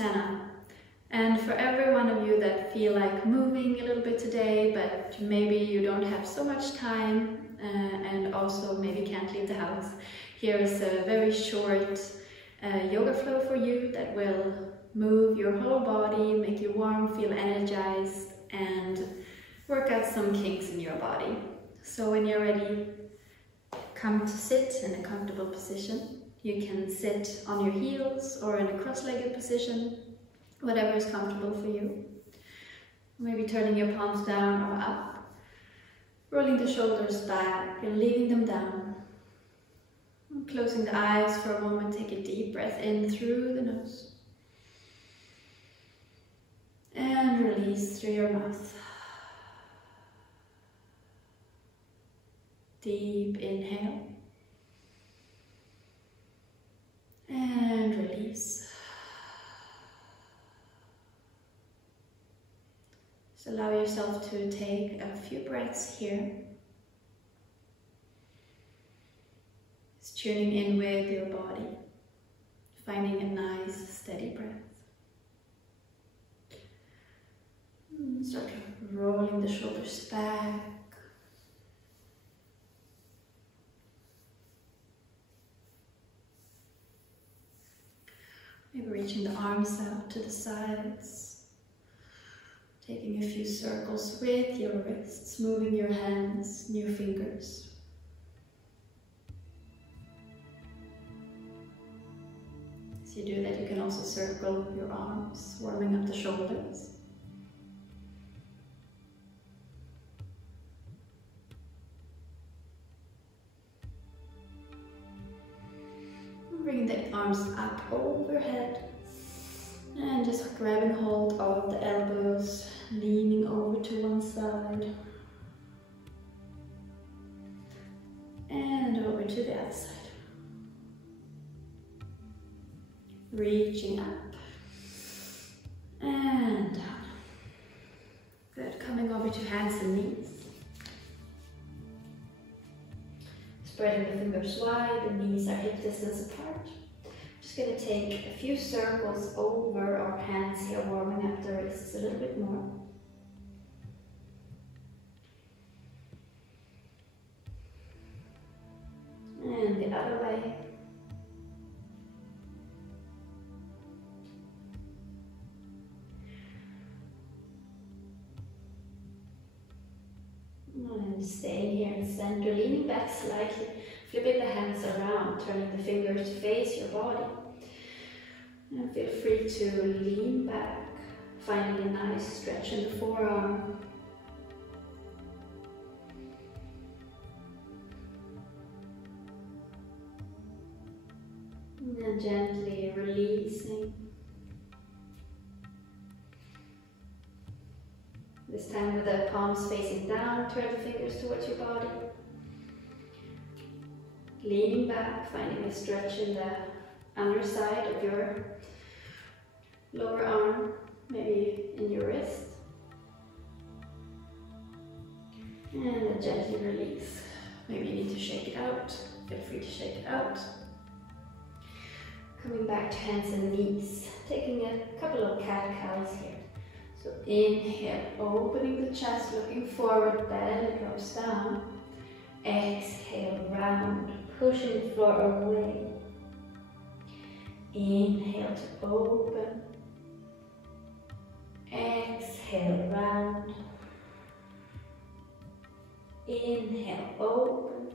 Susanna. And for every one of you that feel like moving a little bit today, but maybe you don't have so much time and also maybe can't leave the house, here is a very short yoga flow for you that will move your whole body, make you warm, feel energized, and work out some kinks in your body. So when you're ready, come to sit in a comfortable position. You can sit on your heels or in a cross-legged position, whatever is comfortable for you. Maybe turning your palms down or up, rolling the shoulders back and leaving them down. Closing the eyes for a moment, take a deep breath in through the nose. And release through your mouth. Deep inhale. And release. So allow yourself to take a few breaths here. Just tuning in with your body, finding a nice steady breath. Start rolling the shoulders back. Maybe reaching the arms out to the sides. Taking a few circles with your wrists, moving your hands and your fingers. As you do that, you can also circle your arms, warming up the shoulders. Bring the arms up overhead and just grabbing hold of the elbows, leaning over to one side and over to the other side. Reaching up and down. Good, coming over to hands and knees. Spreading the fingers wide, the knees are hip distance apart. Just going to take a few circles over our hands here, warming up the wrists a little bit more. And the other way. And staying here in center, leaning back slightly, flipping the hands around, turning the fingers to face your body. And feel free to lean back, finding a nice stretch in the forearm. And then gently releasing. This time with the palms facing down, turn the fingers towards your body. Leaning back, finding a stretch in the underside of your lower arm, maybe in your wrist. And then gently release. Maybe you need to shake it out. Feel free to shake it out. Coming back to hands and knees. Taking a couple of cat-cows here. So inhale, opening the chest, looking forward, belly drops down. Exhale, round, pushing the floor away. Inhale to open. Exhale, round. Inhale, open.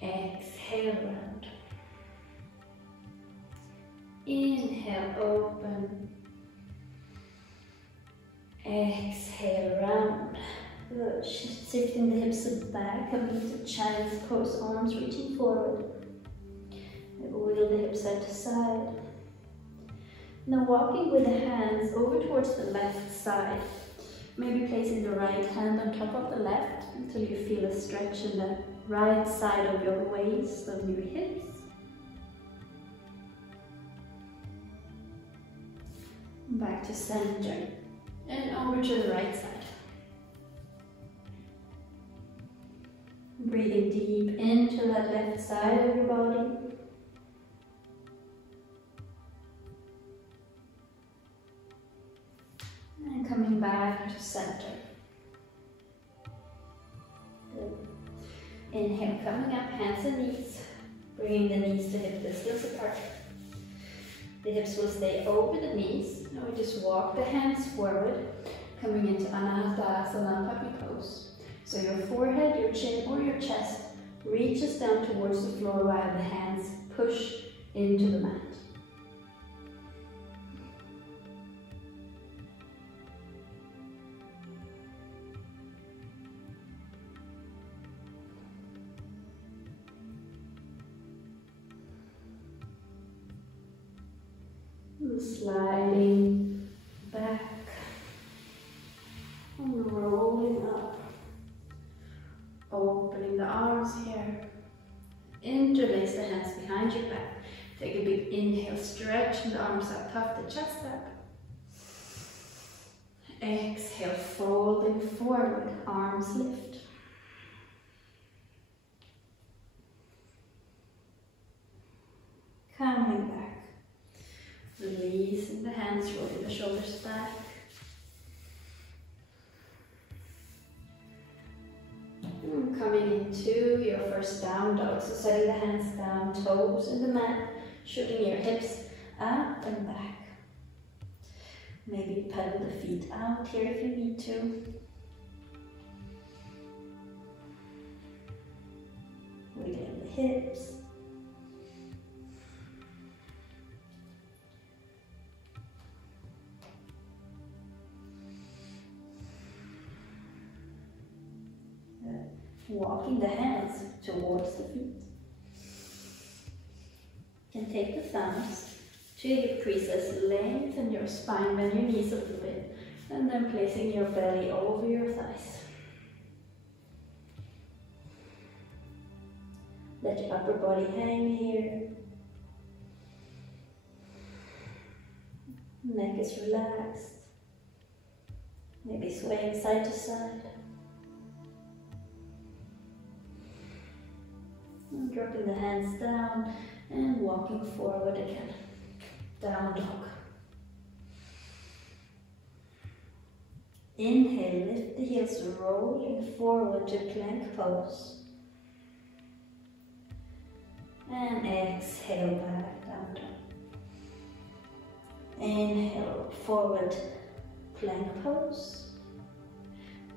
Exhale, round. Inhale, open. Exhale, round. Good. Shifting the hips back, coming to child's pose, arms reaching forward. Wiggle the hips side to side. Now walking with the hands over towards the left side. Maybe placing the right hand on top of the left until you feel a stretch in the right side of your waist, of your hips. Back to center. And over to the right side. Breathing deep into that left side of your body. coming back to center. Good. Inhale, coming up, hands and knees. Bringing the knees to hip distance apart. The hips will stay over the knees. Now we just walk the hands forward, coming into Anantasana puppy pose. So your forehead, your chin, or your chest reaches down towards the floor while the hands push into the mat. Sliding back and rolling up, opening the arms here, interlace the hands behind your back, take a big inhale, stretching the arms out, puff the chest up, exhale, folding forward, arms lift. Coming back. Releasing the hands, rolling the shoulders back. And coming into your first down dog. So setting the hands down, toes in the mat, shooting your hips up and back. Maybe pedal the feet out here if you need to. Wiggling the hips. Walking the hands towards the feet. You can take the thumbs to your hip creases, lengthen your spine, bend your knees a little bit, and then placing your belly over your thighs. Let your upper body hang here. Neck is relaxed. Maybe swaying side to side. And dropping the hands down and walking forward again. Down dog. Inhale, lift the heels, rolling forward to plank pose. And exhale back, down dog. Inhale, forward, plank pose.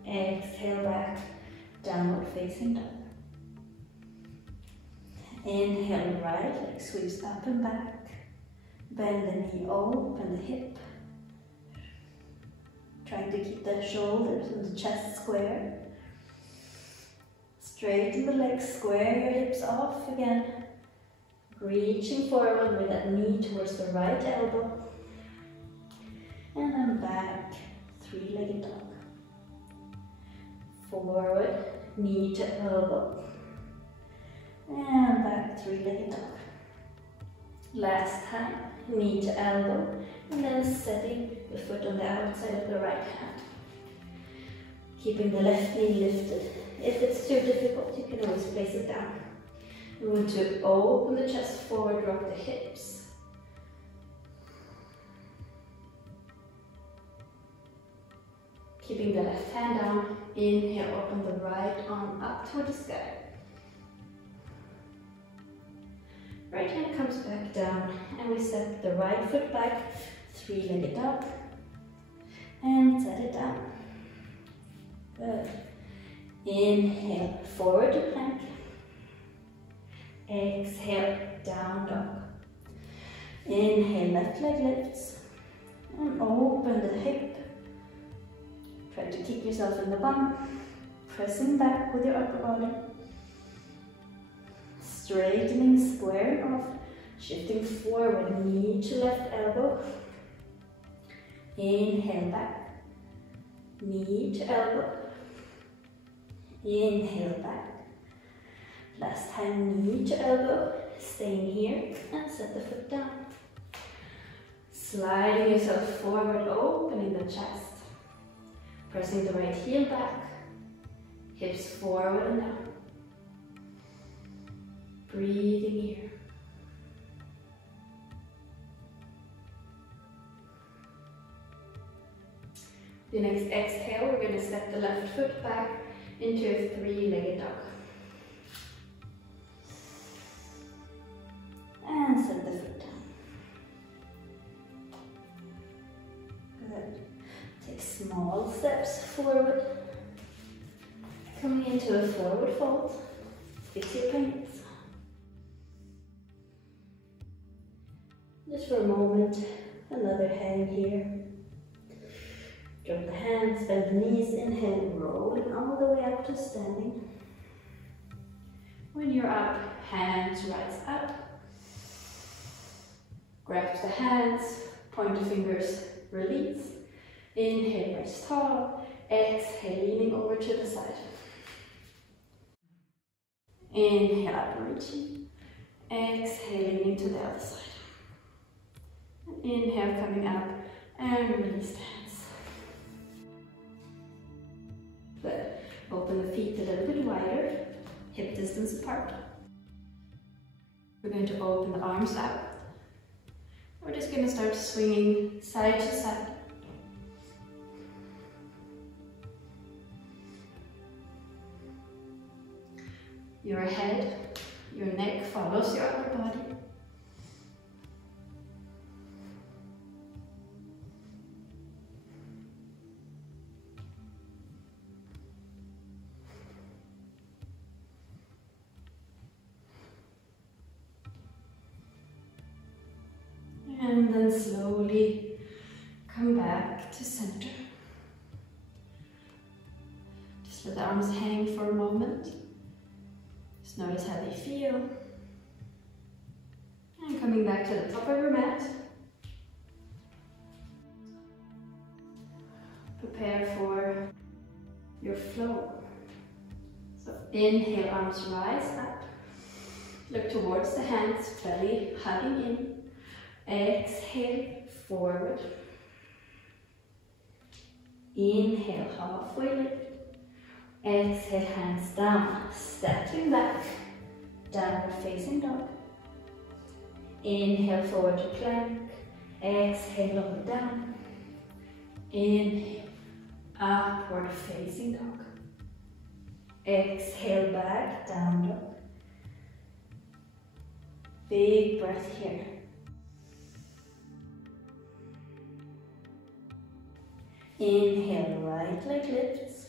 Exhale back, downward facing dog. Inhale, right leg sweeps up and back. Bend the knee, open the hip. Trying to keep the shoulders and the chest square. Straighten the legs, square your hips off again. Reaching forward with that knee towards the right elbow. And then back, three-legged dog. Forward, knee to elbow. And back, three-legged dog. Last time, knee to elbow, and then setting the foot on the outside of the right hand. Keeping the left knee lifted. If it's too difficult, you can always place it down. We want to open the chest forward, rock the hips. Keeping the left hand down, inhale, open the right arm up toward the sky. Right hand comes back down, and we set the right foot back, three-legged dog, and set it down. Good. Inhale, forward to plank. Exhale, down dog. Inhale, left leg lifts, and open the hip. Try to keep yourself in the bum, pressing back with your upper body. Straightening, squaring off, shifting forward, knee to left elbow. Inhale back, knee to elbow. Inhale back. Last time, knee to elbow, staying here, and set the foot down. Sliding yourself forward, opening the chest. Pressing the right heel back, hips forward and down. Breathing here. The next exhale, we're going to step the left foot back into a three-legged dog. And set the foot down. Good. Take small steps forward. Coming into a forward fold. Fix your pains. Just for a moment, another hand here. Drop the hands, bend the knees, inhale, rolling all the way up to standing. When you're up, hands rise up. Grasp the hands, point the fingers, release. Inhale, rise tall. Exhale, leaning over to the side. Inhale, up and reaching. Exhale, leaning to the other side. And inhale, coming up and release the hands. Good. Open the feet a little bit wider, hip distance apart. We're going to open the arms up. We're just going to start swinging side to side. Your head, your neck follows your upper body. And then slowly come back to center. Just let the arms hang for a moment. Just notice how they feel. And coming back to the top of your mat. Prepare for your flow. So inhale, arms rise up. Look towards the hands, belly hugging in. Exhale, forward. Inhale, halfway lift. Exhale, hands down, stepping back, downward facing dog. Inhale, forward to plank. Exhale, lower down. Inhale, upward facing dog. Exhale, back, down dog. Big breath here. Inhale, right leg lifts.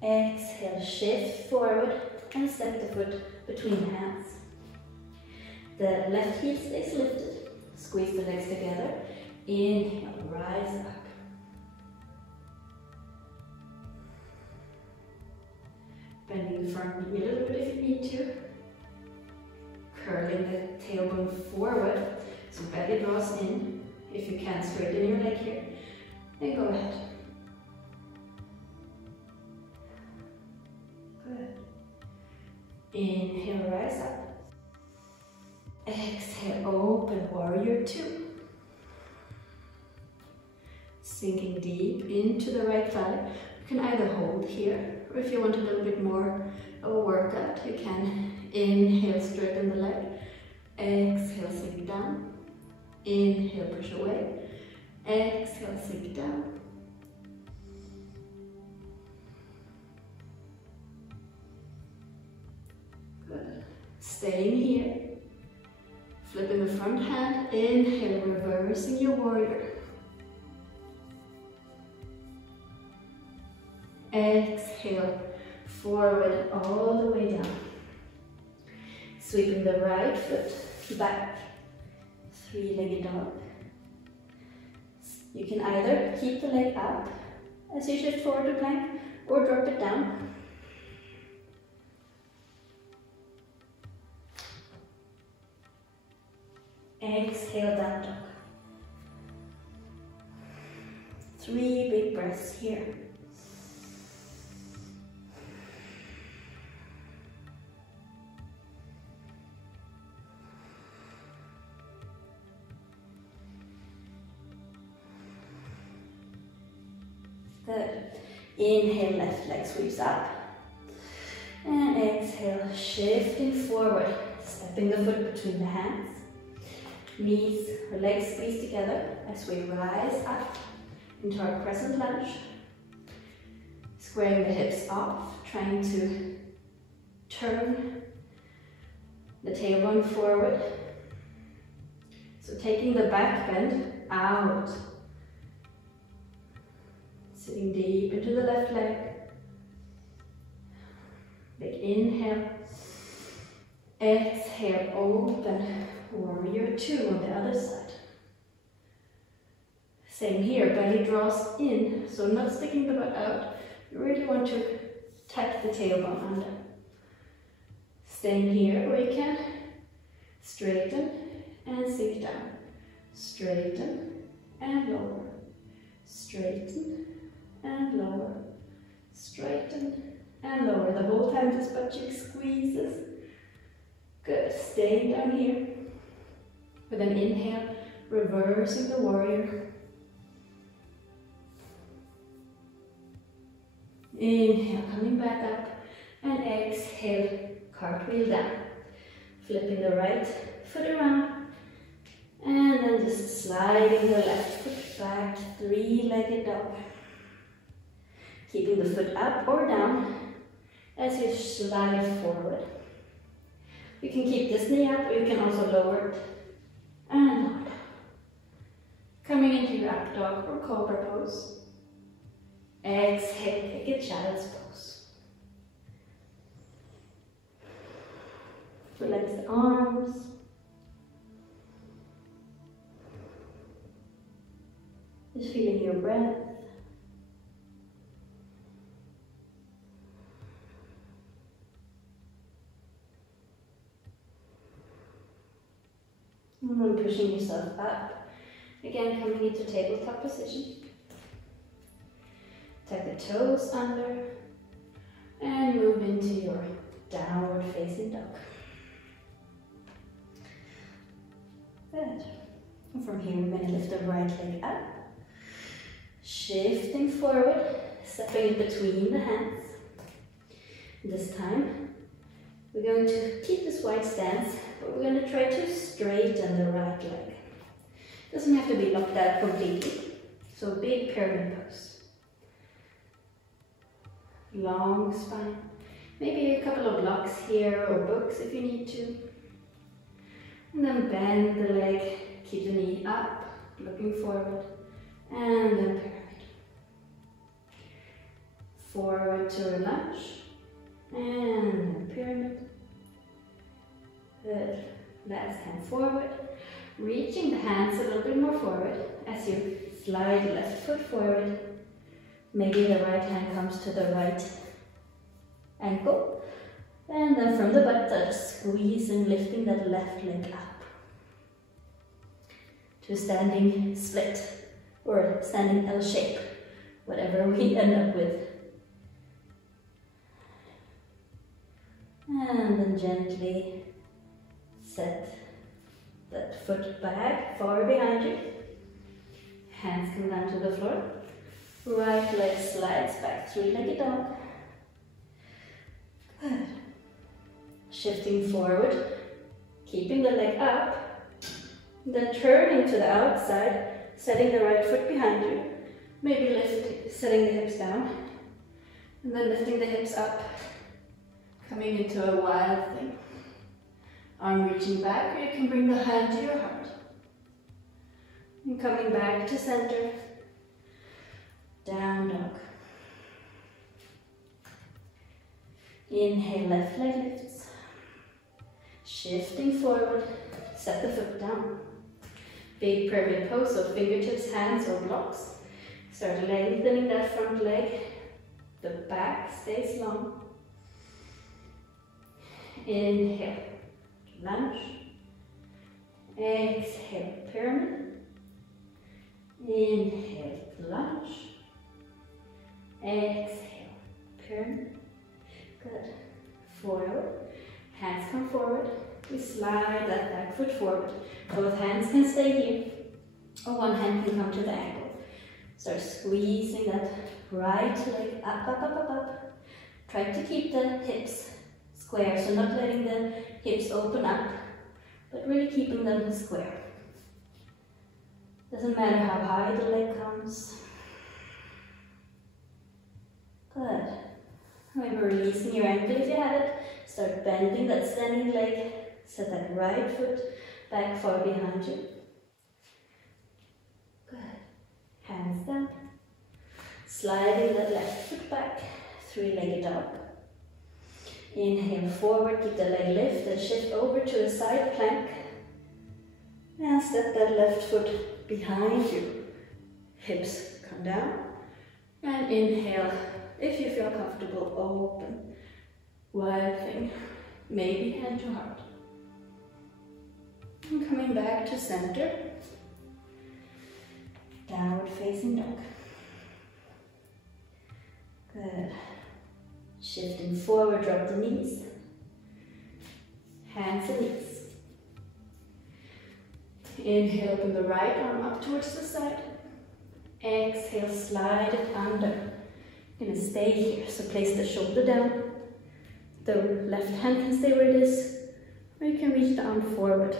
Exhale, shift forward and step the foot between the hands. The left heel stays lifted. Squeeze the legs together. Inhale, rise up. Bending the front knee a little bit if you need to. Curling the tailbone forward so belly draws in. If you can, straighten your leg here. Then go ahead. Good. Inhale, rise up. Exhale, open warrior two. Sinking deep into the right thigh. You can either hold here, or if you want a little bit more of a workout, you can inhale, straighten the leg. Exhale, sink down. Inhale, push away. Exhale, sink down. Good. Staying here. Flipping the front hand. Inhale, reversing your warrior. Exhale, forward all the way down. Sweeping the right foot back. Three-legged dog. You can either keep the leg up as you shift forward to plank or drop it down. Exhale, down dog. 3 big breaths here. Good. Inhale, left leg sweeps up. And exhale, shifting forward, stepping the foot between the hands. Knees or legs squeeze together as we rise up. into our crescent lunge. Squaring the hips off, trying to turn the tailbone forward. So taking the back bend out. Sitting deep into the left leg. Big inhale. Exhale, open. Warrior two on the other side. Same here, belly draws in, so not sticking the butt out. You really want to tuck the tailbone under. Staying here, or you can straighten and sink down. Straighten and lower. Straighten and lower. Straighten and lower. The whole time this butt cheek squeezes. Good. Staying down here. With an inhale, reversing the warrior. Inhale, coming back up. And exhale, cartwheel down. Flipping the right foot around. And then just sliding the left foot back, three-legged dog. Keeping the foot up or down as you slide forward. You can keep this knee up, or you can also lower it. And lower. Coming into your up dog or cobra pose. Exhale, take a child's pose. Relax the arms. Just feeling your breath. And then pushing yourself up. Again, coming into tabletop position. Tuck the toes under. And move into your downward facing dog. Good. And from here, we're going to lift the right leg up. Shifting forward, stepping in between the hands. This time, we're going to keep this wide stance, but we're going to try to straighten the right leg. Doesn't have to be locked out completely. So big pyramid pose. Long spine. Maybe a couple of blocks here or books if you need to. And then bend the leg, keep the knee up, looking forward, and then pyramid. Forward to a lunge, and then pyramid. Good. Last hand forward, reaching the hands a little bit more forward as you slide the left foot forward. Maybe the right hand comes to the right ankle. And then from the butt touch, squeezing, lifting that left leg up. To standing split or standing L shape, whatever we end up with. And then gently set that foot back, far behind you. Hands come down to the floor. Right leg slides back, three-legged dog. Good. Shifting forward, keeping the leg up. Then turning to the outside, setting the right foot behind you. Maybe setting the hips down. And then lifting the hips up. Coming into a wild thing. Arm reaching back, or you can bring the hand to your heart. And coming back to center. Down dog. Inhale, left leg lifts. Shifting forward, set the foot down. Big pyramid pose, so fingertips, hands or blocks. Start lengthening that front leg. The back stays long. Inhale, lunge. Exhale, pyramid. Inhale, lunge. Exhale, pyramid. Good. Forward. Hands come forward. We slide that back foot forward. Both hands can stay here. Or one hand can come to the ankle. Start squeezing that right leg up, up, up, up, up. Try to keep the hips square, so not letting the hips open up, but really keeping them square. Doesn't matter how high the leg comes. Good. Maybe releasing your ankle if you have it. Start bending that standing leg. Set that right foot back far behind you. Good. Hands down. Sliding that left foot back. Three-legged dog. Inhale forward, keep the leg lift and shift over to a side plank. And step that left foot behind you. Hips come down. And inhale, if you feel comfortable, open. Wide thing. Maybe hand to heart. And coming back to center. Downward facing dog. Good. Shifting forward, drop the knees. Hands and knees. Inhale, open the right arm up towards the side. Exhale, slide it under. You're gonna stay here, so place the shoulder down. The left hand can stay where it is, or you can reach the arm forward.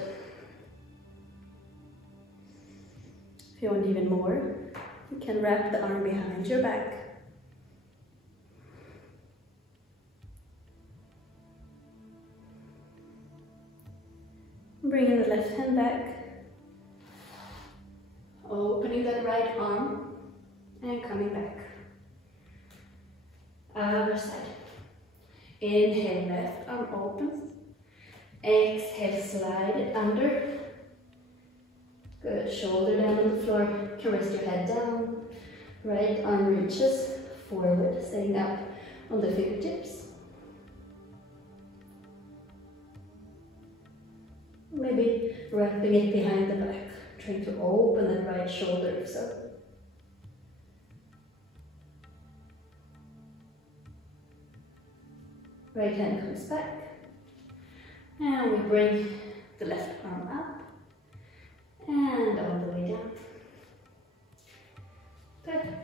If you want even more, you can wrap the arm behind your back. Bringing the left hand back. Opening that right arm and coming back. Other side. Inhale, left arm opens. Exhale, slide it under. Good, shoulder down on the floor. You can rest your head down. Right arm reaches forward, staying up on the fingertips. Maybe wrapping it behind the back. Trying to open that right shoulder if so. Right hand comes back. And we bring the left arm up. And all the way down. Good.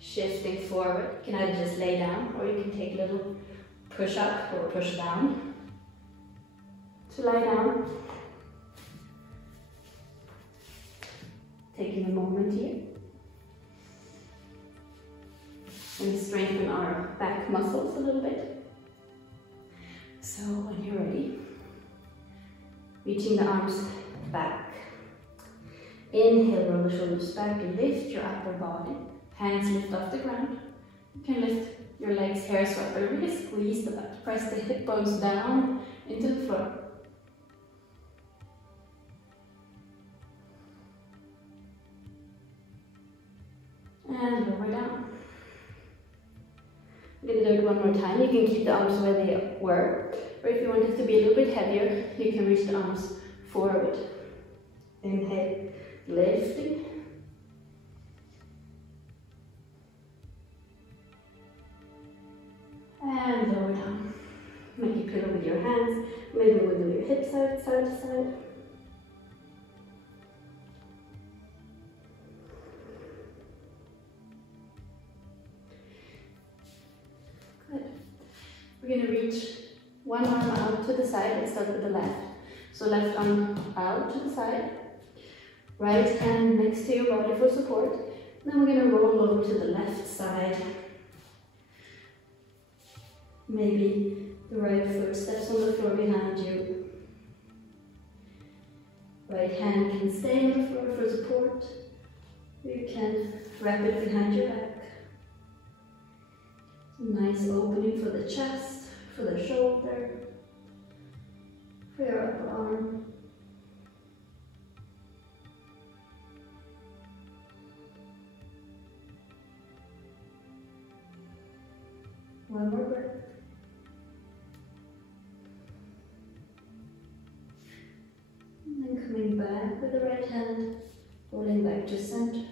Shifting forward. You can either just lay down or you can take a little push up or push down. To lie down. Taking a moment here. And strengthen our back muscles a little bit. So when you're ready, reaching the arms back. Inhale, roll the shoulders back and lift your upper body. Hands lift off the ground. You can lift your legs hair swept, but really squeeze the back. Press the hip bones down into the floor. And lower down. We're going to do it one more time. You can keep the arms where they were, or if you want it to be a little bit heavier, you can reach the arms forward. Inhale, lifting. And lower down. Make a pillow with your hands, maybe wiggle your hips side to side. We're going to reach one arm out to the side and start with the left. So left arm out to the side. Right hand next to your body for support. Then we're going to roll over to the left side. Maybe the right foot steps on the floor behind you. Right hand can stay on the floor for support. You can wrap it behind your back. Nice opening for the chest, for the shoulder, for your upper arm. One more breath. And then coming back with the right hand, rolling back to center.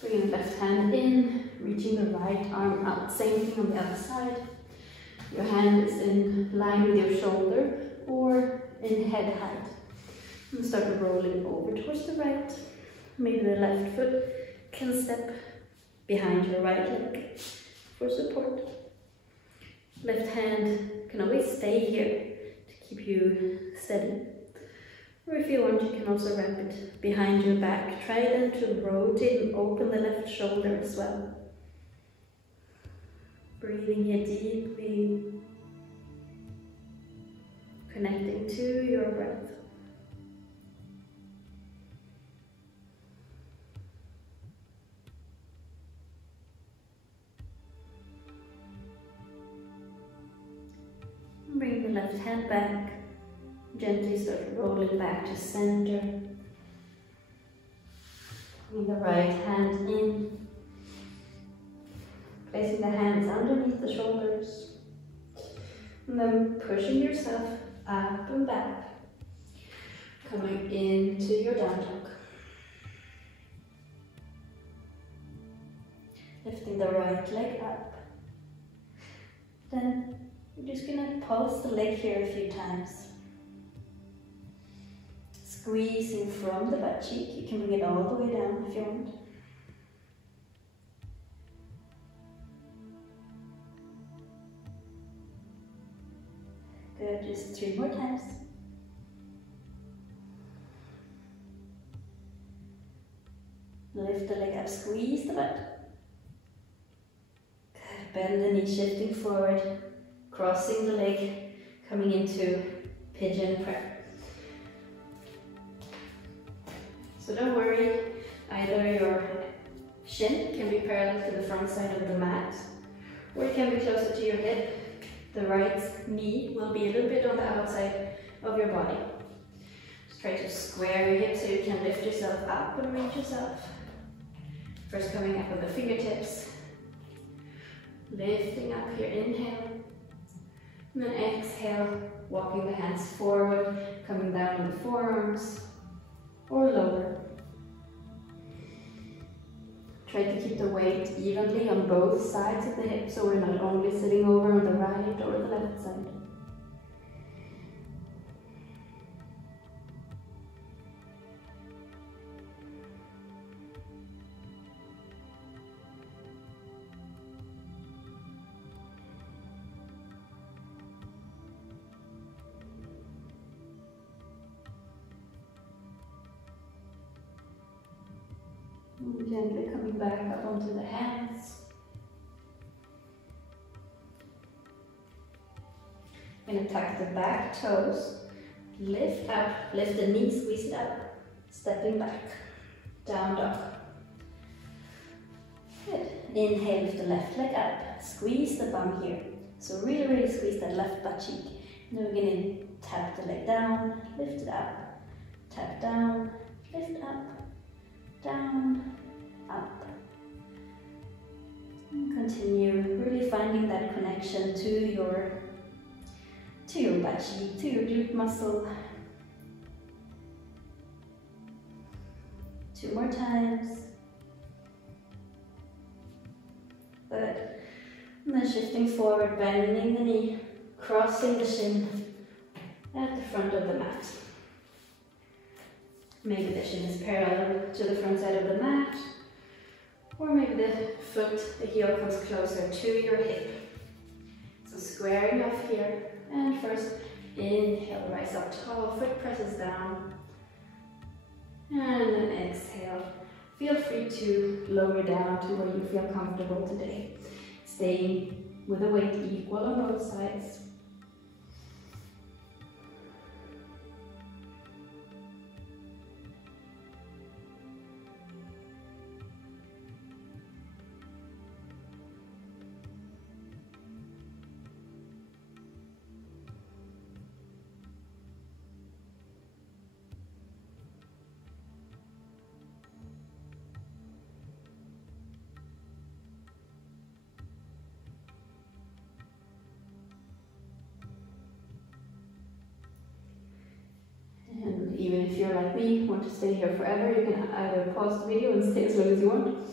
Bringing the left hand in, reaching the right arm out. Same thing on the other side. Your hand is in line with your shoulder or in head height. And start rolling over towards the right. Maybe the left foot can step behind your right leg for support. Left hand can always stay here to keep you steady. Or if you want, you can also wrap it behind your back. Try then to rotate and open the left shoulder as well. Breathing here deeply, connecting to your breath. Bring the left hand back, gently start rolling back to center. Bring the right hand in, placing the hands underneath the shoulders, and then pushing yourself up and back, coming into your down dog. Lifting the right leg up. Then we're just going to pulse the leg here a few times. Squeezing from the butt cheek. You can bring it all the way down if you want. Good, just 3 more times. Lift the leg up, squeeze the butt. Good, bend the knee, shifting forward, crossing the leg, coming into pigeon prayer. So don't worry, either your shin can be parallel to the front side of the mat, or it can be closer to your hip. The right knee will be a little bit on the outside of your body. Just try to square your hips so you can lift yourself up and reach yourself. First coming up with the fingertips. Lifting up here, inhale. And then exhale, walking the hands forward, coming down on the forearms or lower. Try to keep the weight evenly on both sides of the hip, so we're not only sitting over on the right or the left side. Gently coming back up onto the hands. Going to tuck the back toes, lift up, lift the knees, squeeze it up, stepping back, down dog. Good. Inhale, lift the left leg up, squeeze the bum here. So really squeeze that left butt cheek. And then we're going to tap the leg down, lift it up, tap down, lift up, down, up. And continue really finding that connection to your butt cheek, to your glute muscle. 2 more times. Good. And then shifting forward, bending the knee, crossing the shin at the front of the mat. Maybe the shin is parallel to the front side of the mat, or maybe the foot, the heel comes closer to your hip. So squaring off here, and first inhale, rise up tall, foot presses down, and then exhale. Feel free to lower down to where you feel comfortable today, staying with the weight equal on both sides. Even if you're like me, want to stay here forever, you can either pause the video and stay as long as you want,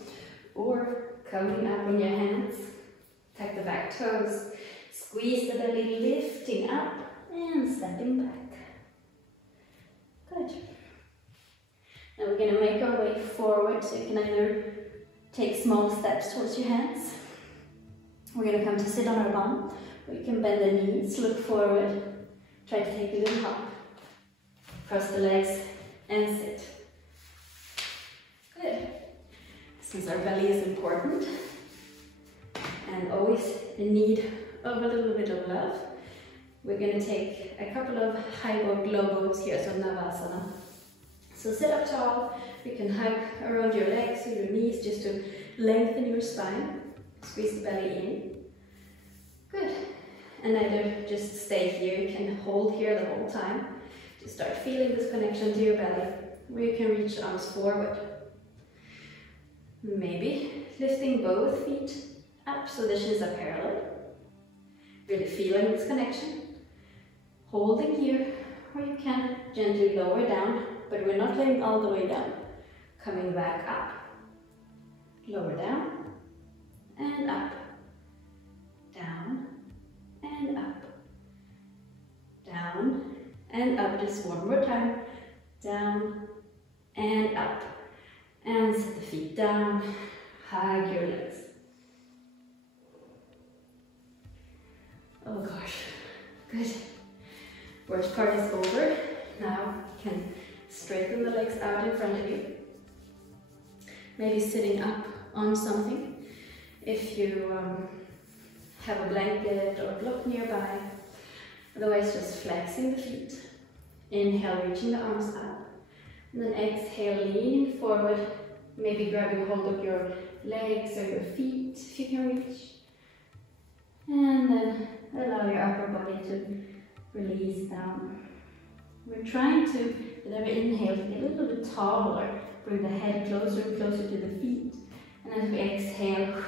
or coming up on your hands, tuck the back toes, squeeze the belly, lifting up and stepping back. Good. Now we're going to make our way forward, so you can either take small steps towards your hands. We're going to come to sit on our bum, or you can bend the knees, look forward, try to take a little hop. Cross the legs and sit. Good. Since our belly is important, and and always in need of a little bit of love, we're going to take a couple of high boat, low boats here, so Navasana. So sit up tall, you can hug around your legs or your knees just to lengthen your spine, squeeze the belly in. Good. And either just stay here, you can hold here the whole time. Just start feeling this connection to your belly, where you can reach arms forward. Maybe lifting both feet up so the shins are parallel. Really feeling this connection. Holding here, or you can gently lower down, but we're not laying all the way down. Coming back up, lower down, and up, down, and up, down, and up. Just one more time, down, and up. And set the feet down, hug your legs. Oh gosh, good. Worst part is over. Now you can straighten the legs out in front of you. Maybe sitting up on something. If you have a blanket or a block nearby. Otherwise, just flexing the feet. Inhale, reaching the arms up. And then exhale, leaning forward. Maybe grabbing hold of your legs or your feet if you can reach. And then allow your upper body to release down. We're trying to, with every inhale, get a little bit taller. Bring the head closer and closer to the feet. And as we exhale,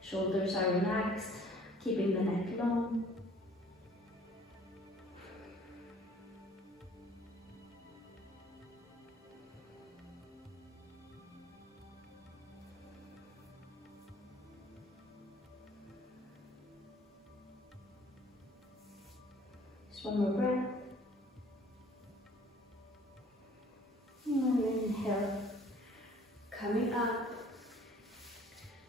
shoulders are relaxed, keeping the neck long. One more breath. And inhale, coming up.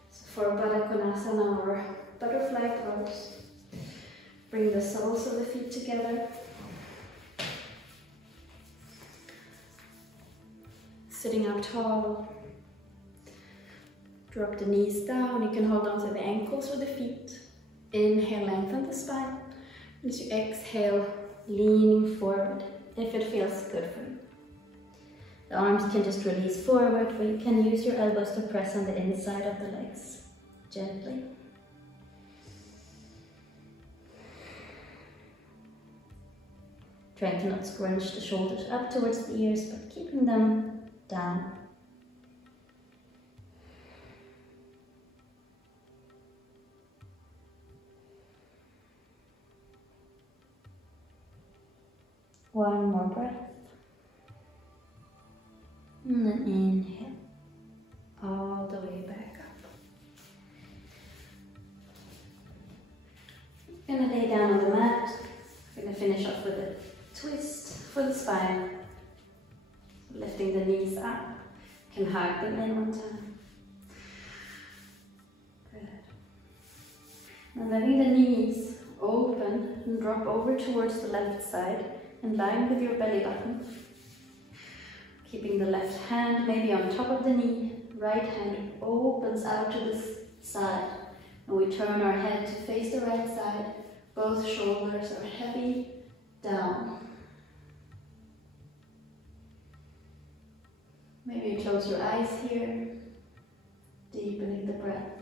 So for Baddha Konasana or butterfly pose, bring the soles of the feet together. Sitting up tall. Drop the knees down. You can hold on to the ankles or the feet. Inhale, lengthen the spine. As you exhale, leaning forward, if it feels good for you. The arms can just release forward, or you can use your elbows to press on the inside of the legs, gently. Trying to not scrunch the shoulders up towards the ears, but keeping them down. One more breath. And then inhale. All the way back up. Gonna lay down on the mat. Gonna finish off with a twist for the spine. Lifting the knees up. You can hug them in one time. Good. Now letting the knees open and drop over towards the left side. In line with your belly button. Keeping the left hand maybe on top of the knee. Right hand opens out to the side. And we turn our head to face the right side. Both shoulders are heavy down. Maybe close your eyes here. Deepening the breath.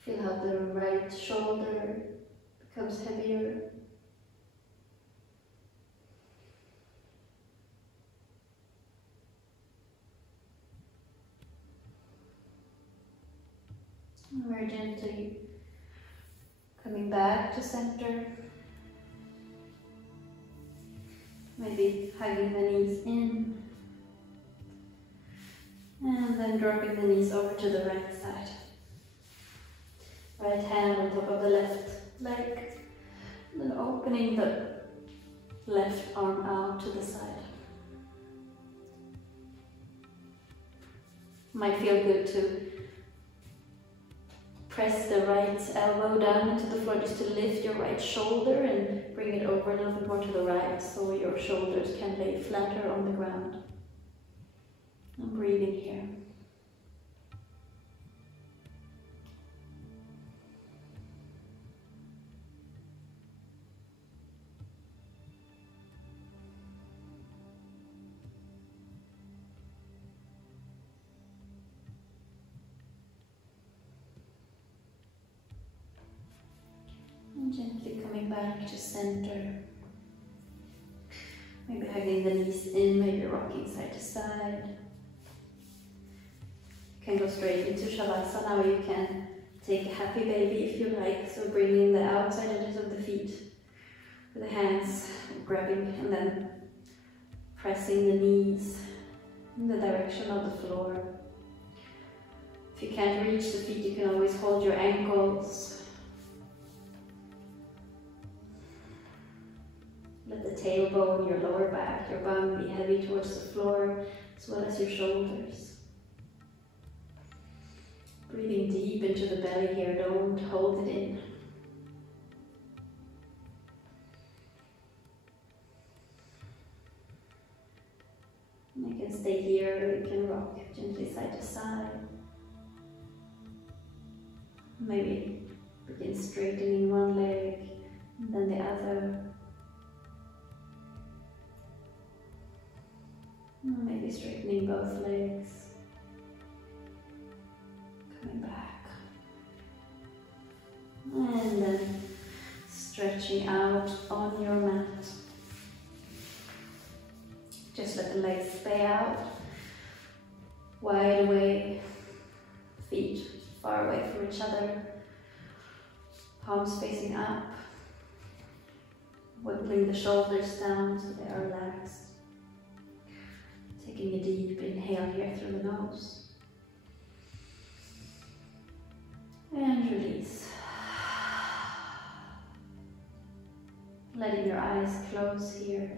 Feel how the right shoulder becomes heavier. And we're gently coming back to center. Maybe hugging the knees in. And then dropping the knees over to the right side. Right hand on top of the left leg, and then opening the left arm out to the side. Might feel good to press the right elbow down into the floor just to lift your right shoulder and bring it over a little bit more to the right so your shoulders can lay flatter on the ground. And breathing here. And gently coming back to center. Maybe hugging the knees in, maybe rocking side to side. You can go straight into Shavasana, or you can take a happy baby if you like. So bringing the outside edges of the feet with the hands grabbing and then pressing the knees in the direction of the floor. If you can't reach the feet, you can always hold your ankles. Let the tailbone, your lower back, your bum be heavy towards the floor, as well as your shoulders. Breathing deep into the belly here, don't hold it in. And you can stay here, or you can rock gently side to side. Maybe begin straightening one leg, and then the other. Maybe straightening both legs. Coming back. And then stretching out on your mat. Just let the legs stay out. Wide away. Feet far away from each other. Palms facing up. Wiggling the shoulders down so they are relaxed. Taking a deep inhale here through the nose. And release. Letting your eyes close here.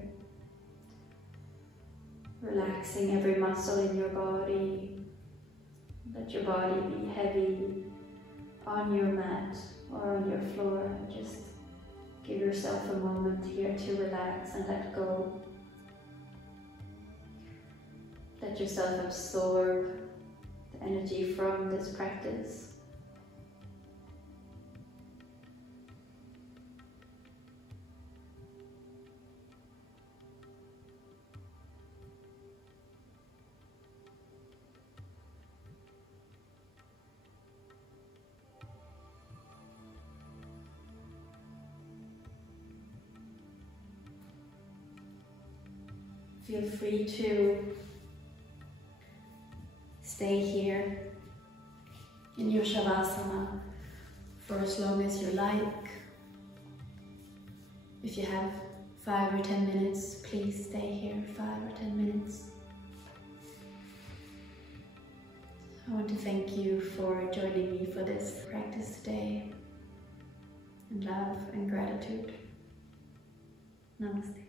Relaxing every muscle in your body. Let your body be heavy on your mat or on your floor. Just give yourself a moment here to relax and let go. Let yourself absorb the energy from this practice. Feel free to stay here in your Shavasana for as long as you like. If you have 5 or 10 minutes, please stay here 5 or 10 minutes. I want to thank you for joining me for this practice today. And love and gratitude. Namaste.